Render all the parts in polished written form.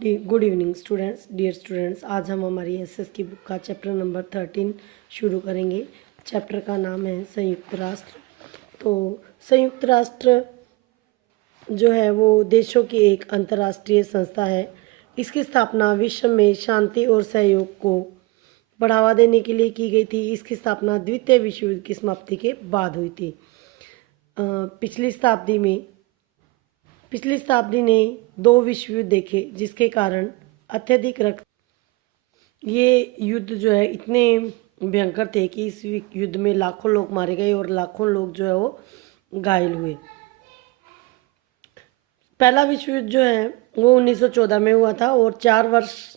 Good evening students, dear students. आज हम हमारी एसएस की बुक का चैप्टर नंबर 13 शुरू करेंगे। चैप्टर का नाम है संयुक्त राष्ट्र। तो संयुक्त राष्ट्र जो है वो देशों की एक अंतर्राष्ट्रीय संस्था है। इसकी स्थापना विश्व में शांति और सहयोग को बढ़ावा देने के लिए की गई थी। इसकी स्थापना द्वितीय विश्व युद्ध की समाप्ति के बाद हुई थी। पिछली शताब्दी ने 2 विश्व युद्ध देखे, जिसके कारण अत्यधिक रक्त ये युद्ध जो है इतने भयंकर थे कि इस युद्ध में लाखों लोग मारे गए और लाखों लोग जो है वो घायल हुए। पहला विश्व युद्ध जो है वो 1914 में हुआ था और 4 वर्ष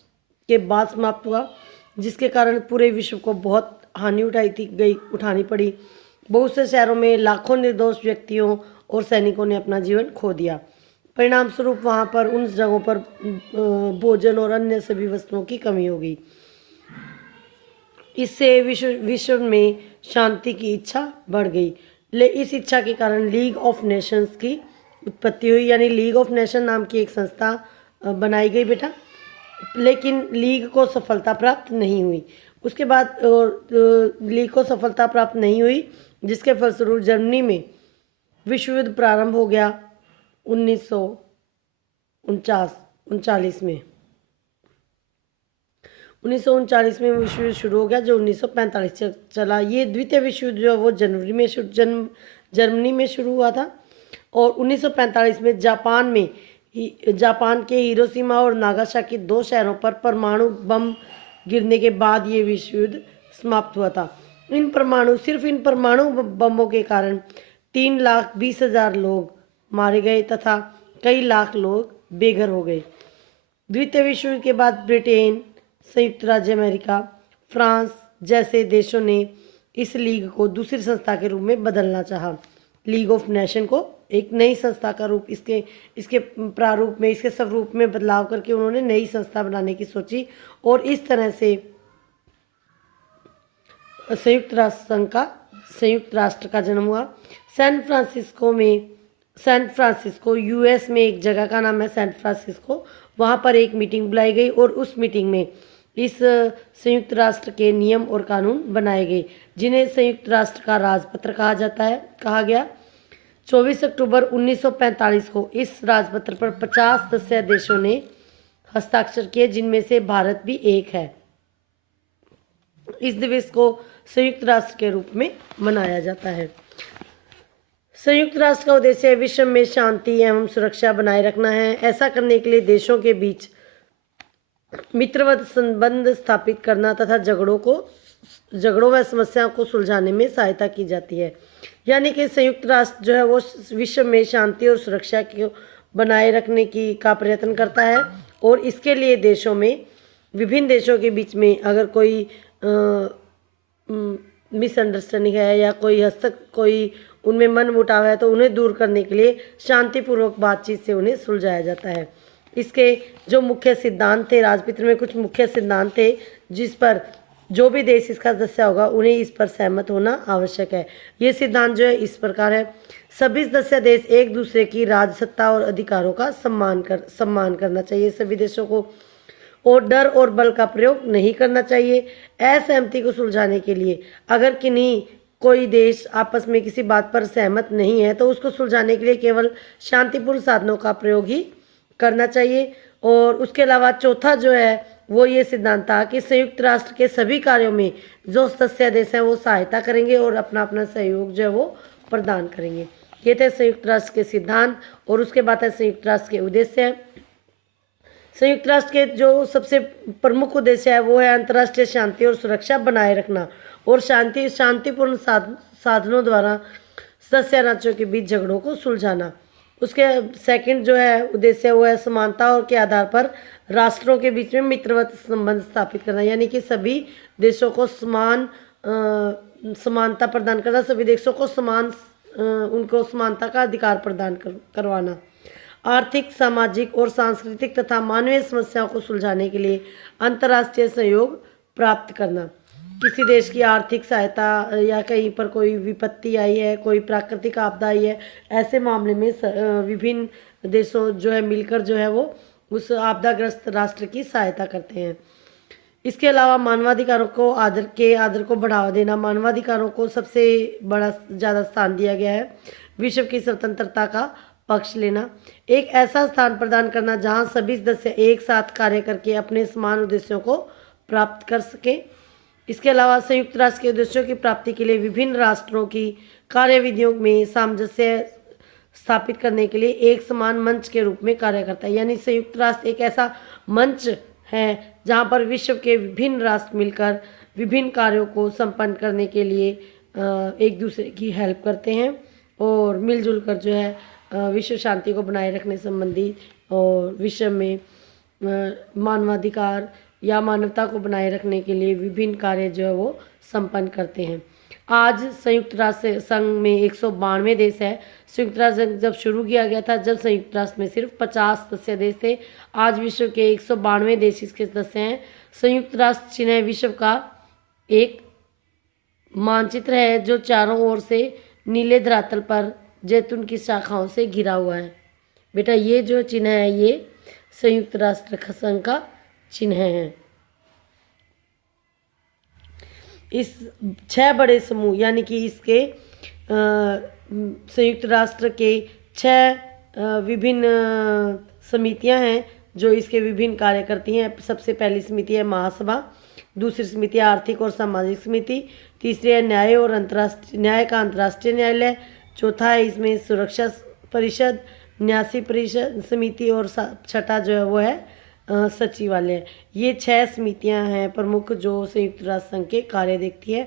के बाद समाप्त हुआ, जिसके कारण पूरे विश्व को बहुत हानि उठानी पड़ी। बहुत से शहरों में लाखों निर्दोष व्यक्तियों और सैनिकों ने अपना जीवन खो दिया। परिणाम स्वरूप वहाँ पर उन जगहों पर भोजन और अन्य सभी वस्तुओं की कमी हो गई। इससे विश्व में शांति की इच्छा बढ़ गई। इस इच्छा के कारण लीग ऑफ नेशंस की उत्पत्ति हुई, यानी लीग ऑफ नेशन नाम की एक संस्था बनाई गई बेटा। लेकिन लीग को सफलता प्राप्त नहीं हुई। उसके बाद लीग को सफलता प्राप्त नहीं हुई, जिसके फलस्वरूप जर्मनी में विश्व युद्ध प्रारंभ हो गया 1939 में। 1939 में विश्व युद्ध शुरू हो गया, जो 1945 चला। ये द्वितीय विश्व युद्ध जो वो जर्मनी में शुरू हुआ था और 1945 में जापान के हिरोशिमा और नागासाकी 2 शहरों पर परमाणु बम गिरने के बाद ये विश्व युद्ध समाप्त हुआ था। सिर्फ इन परमाणु बमों के कारण 3,20,000 लोग मारे गए तथा कई लाख लोग बेघर हो गए। द्वितीय विश्व युद्ध के बाद ब्रिटेन, संयुक्त राज्य अमेरिका, फ्रांस जैसे देशों ने इस लीग को दूसरी संस्था के रूप में बदलना चाहा। लीग ऑफ नेशन को एक नई संस्था का रूप इसके प्रारूप में, इसके स्वरूप में बदलाव करके उन्होंने नई संस्था बनाने की सोची और इस तरह से संयुक्त राष्ट्र का जन्म हुआ। सैन फ्रांसिस्को यूएस में एक जगह का नाम है सैन फ्रांसिस्को। वहाँ पर एक मीटिंग बुलाई गई और उस मीटिंग में इस संयुक्त राष्ट्र के नियम और कानून बनाए गए, जिन्हें संयुक्त राष्ट्र का राजपत्र कहा गया। 24 अक्टूबर 1945 को इस राजपत्र पर 50 सदस्य देशों ने हस्ताक्षर किए, जिनमें से भारत भी एक है। इस दिवस को संयुक्त राष्ट्र के रूप में मनाया जाता है। संयुक्त राष्ट्र का उद्देश्य विश्व में शांति एवं सुरक्षा बनाए रखना है। ऐसा करने के लिए देशों के बीच मित्रवत संबंध स्थापित करना तथा झगड़ों व समस्याओं को सुलझाने में सहायता की जाती है। यानी कि संयुक्त राष्ट्र जो है वो विश्व में शांति और सुरक्षा को बनाए रखने का प्रयत्न करता है और इसके लिए विभिन्न देशों के बीच में अगर कोई मिसअंडरस्टैंडिंग है या कोई उनमें मन मुटाव है तो उन्हें दूर करने के लिए शांतिपूर्वक बातचीत से उन्हें सुलझाया जाता है। इसके जो मुख्य सिद्धांत थे, राजपत्र में कुछ मुख्य सिद्धांत थे जिस पर जो भी देश इसका सदस्य होगा उन्हें इस पर सहमत होना आवश्यक है। ये सिद्धांत जो है इस प्रकार है। सभी सदस्य देश एक दूसरे की राजसत्ता और अधिकारों का सम्मान करना चाहिए सभी देशों को, और डर और बल का प्रयोग नहीं करना चाहिए। असहमति को सुलझाने के लिए अगर कोई देश आपस में किसी बात पर सहमत नहीं है तो उसको सुलझाने के लिए केवल शांतिपूर्ण साधनों का प्रयोग ही करना चाहिए। और उसके अलावा चौथा जो है वो ये सिद्धांत था कि संयुक्त राष्ट्र के सभी कार्यों में जो सदस्य देश हैं वो सहायता करेंगे और अपना अपना सहयोग जो है वो प्रदान करेंगे। ये थे संयुक्त राष्ट्र के सिद्धांत। और उसके बाद है संयुक्त राष्ट्र के उद्देश्य। संयुक्त राष्ट्र के जो सबसे प्रमुख उद्देश्य है वो है अंतर्राष्ट्रीय शांति और सुरक्षा बनाए रखना और शांतिपूर्ण साधनों द्वारा सदस्य राज्यों के बीच झगड़ों को सुलझाना। उसके सेकंड जो है उद्देश्य वो है समानता और के आधार पर राष्ट्रों के बीच में मित्रवत संबंध स्थापित करना, यानी कि सभी देशों को समानता प्रदान करना, सभी देशों को उनको समानता का अधिकार प्रदान करवाना। आर्थिक, सामाजिक और सांस्कृतिक तथा मानवीय समस्याओं को सुलझाने के लिए अंतर्राष्ट्रीय सहयोग प्राप्त करना। किसी देश की आर्थिक सहायता या कहीं पर कोई विपत्ति आई है, कोई प्राकृतिक आपदा आई है, ऐसे मामले में विभिन्न देशों जो है मिलकर जो है वो उस आपदाग्रस्त राष्ट्र की सहायता करते हैं। इसके अलावा मानवाधिकारों को आदर को बढ़ावा देना, मानवाधिकारों को सबसे बड़ा ज़्यादा स्थान दिया गया है। विश्व की स्वतंत्रता का पक्ष लेना, एक ऐसा स्थान प्रदान करना जहां सभी सदस्य एक साथ कार्य करके अपने समान उद्देश्यों को प्राप्त कर सके। इसके अलावा संयुक्त राष्ट्र के उद्देश्यों की प्राप्ति के लिए विभिन्न राष्ट्रों की कार्यविधियों में सामंजस्य स्थापित करने के लिए एक समान मंच के रूप में कार्य करता है। यानी संयुक्त राष्ट्र एक ऐसा मंच है जहां पर विश्व के विभिन्न राष्ट्र मिलकर विभिन्न कार्यों को संपन्न करने के लिए एक दूसरे की हेल्प करते हैं और मिलजुल कर जो है विश्व शांति को बनाए रखने संबंधी और विश्व में मानवाधिकार या मानवता को बनाए रखने के लिए विभिन्न कार्य जो है वो संपन्न करते हैं। आज संयुक्त राष्ट्र संघ में 192 देश है। संयुक्त राष्ट्र संघ जब शुरू किया गया था, जब संयुक्त राष्ट्र में सिर्फ 50 सदस्य देश थे, आज विश्व के 192 देश इसके सदस्य हैं। संयुक्त राष्ट्र चिन्ह विश्व का एक मानचित्र है जो चारों ओर से नीले धरातल पर जैतून की शाखाओं से घिरा हुआ है। बेटा ये जो चिन्ह है ये संयुक्त राष्ट्र संघ का चिन्ह है। इस 6 बड़े समूह यानी कि इसके संयुक्त राष्ट्र के 6 विभिन्न समितियां हैं जो इसके विभिन्न कार्य करती हैं। सबसे पहली समिति है महासभा, दूसरी समिति है आर्थिक और सामाजिक समिति, तीसरी है न्याय का अंतर्राष्ट्रीय न्यायालय, चौथा है इसमें सुरक्षा परिषद, न्यासी परिषद समिति और छठा जो है वो है सचिवालय। ये 6 समितियां हैं प्रमुख जो संयुक्त राष्ट्र संघ के कार्य देखती है।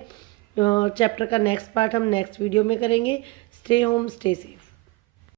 चैप्टर का नेक्स्ट पार्ट हम नेक्स्ट वीडियो में करेंगे। Stay home stay safe.